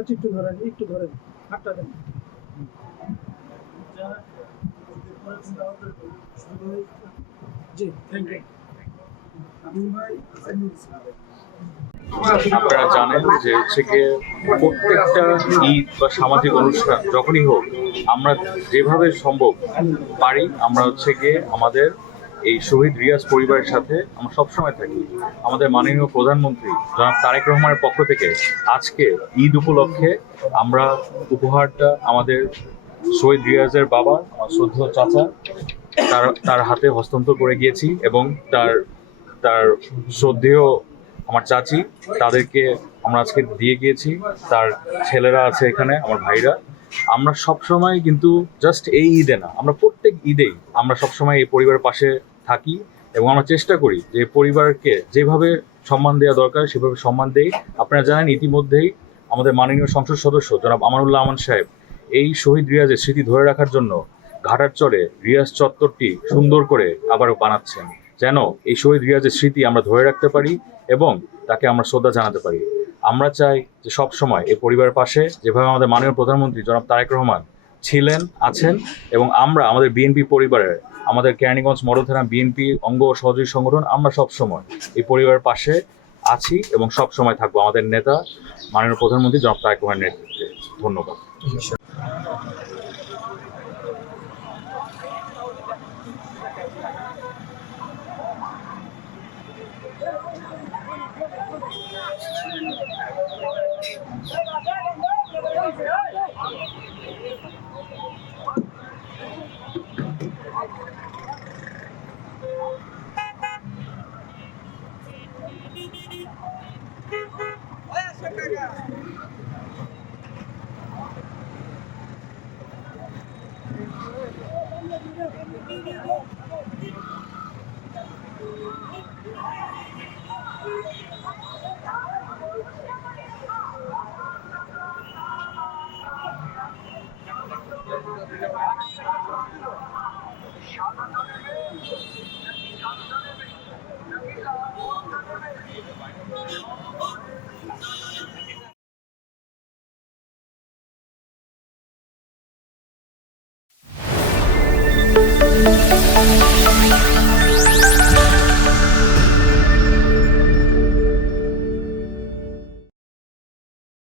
একটু ধরেন, একটু ধরেন, হাতটা দেন। জি, থ্যাংক ইউ। আপনারা জানেন যে হচ্ছে গিয়ে প্রত্যেকটা ঈদ বা সামাজিক অনুষ্ঠান যখনই হোক, আমরা যেভাবে সম্ভব পারি আমরা হচ্ছে গিয়ে আমাদের এই শহীদ রিয়াজ পরিবারের সাথে আমরা সবসময় থাকি। আমাদের মাননীয় প্রধানমন্ত্রী জনাব তারেক রহমানের পক্ষ থেকে আজকে ঈদ উপলক্ষে আমরা উপহারটা আমাদের শহীদ রিয়াজের বাবা, আমার শ্রদ্ধেয় চাচা, তার তার হাতে হস্তান্তর করে গিয়েছি এবং তার তার শ্রদ্ধেয় আমার চাচি, তাদেরকে আমরা আজকে দিয়ে গিয়েছি। তার ছেলেরা আছে এখানে, আমার ভাইরা। আমরা সবসময় কিন্তু জাস্ট এই ঈদে না, আমরা প্রত্যেক ঈদেই আমরা সবসময় এই পরিবারের পাশে থাকি এবং আমরা চেষ্টা করি যে পরিবারকে যেভাবে সম্মান দেওয়া দরকার সেভাবে সম্মান দেই। আপনারা জানেন ইতিমধ্যেই আমাদের মাননীয় সংসদ সদস্য জনাব আমানুল্লাহ আমান সাহেব এই শহীদ রিয়াজের স্মৃতি ধরে রাখার জন্য ঘাটার চরে রিয়াজ চত্বরটি সুন্দর করে আবারও বানাচ্ছেন, যেন এই শহীদ রিয়াজের স্মৃতি আমরা ধরে রাখতে পারি এবং তাকে আমরা শ্রদ্ধা জানাতে পারি। আমরা চাই যে সব সময় এই পরিবারের পাশে যেভাবে আমাদের মাননীয় প্রধানমন্ত্রী জনাব তারেক রহমান ছিলেন, আছেন, এবং আমরা আমাদের বিএনপি পরিবারের, আমাদের কেরানীগঞ্জ মডেল থানা বিএনপি অঙ্গ ও সহযোগী সংগঠন, আমরা সব সময় এই পরিবারের পাশে আছি এবং সব সময় থাকবো আমাদের নেতা মাননীয় প্রধানমন্ত্রী জনাব তারেক রহমানের নেতৃত্বে। ধন্যবাদ।